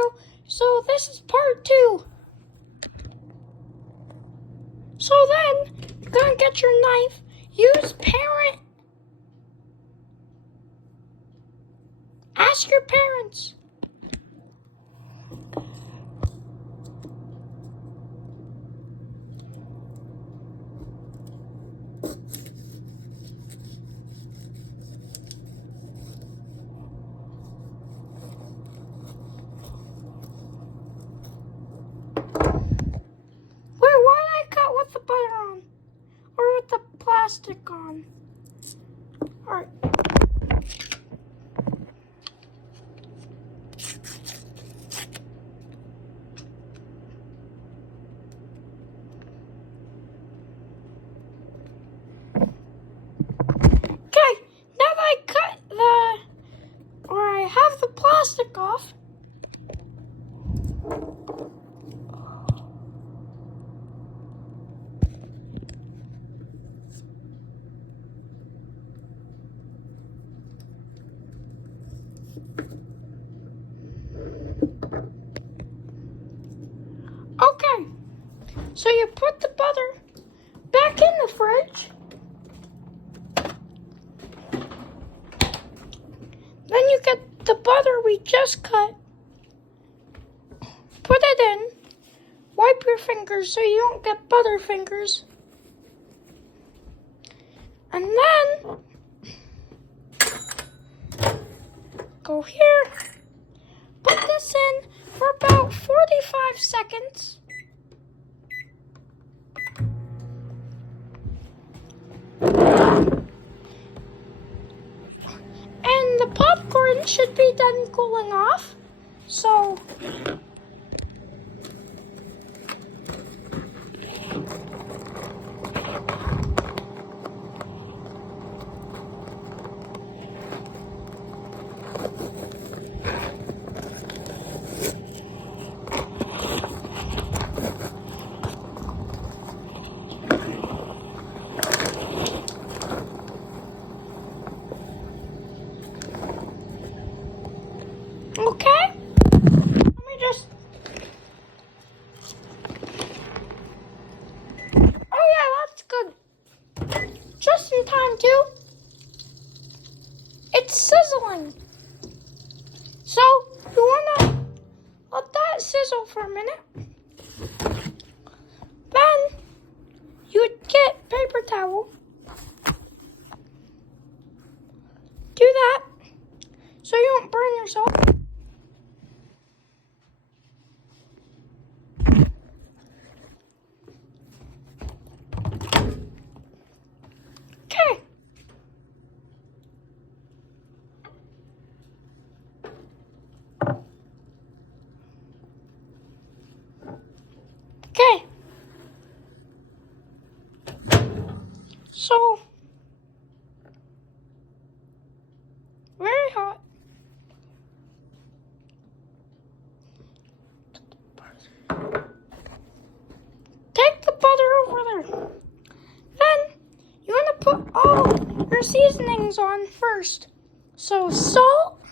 video, so this is part 2. So then, you're gonna get your knife, use parent. Ask your parents. Plastic on. Alright. Okay, now that I have the plastic off, okay, so you put the butter back in the fridge. Then you get the butter we just cut. Put it in. Wipe your fingers so you don't get butter fingers. And then go here. Put this in for about 45 seconds. And the popcorn should be done cooling off. So okay, let me just, oh yeah, that's good, just in time too, it's sizzling, so you wanna let that sizzle for a minute, then you would get paper towel, do that, so you don't burn yourself. Okay, so very hot. Take the butter over there. Then you want to put all your seasonings on first. So salt,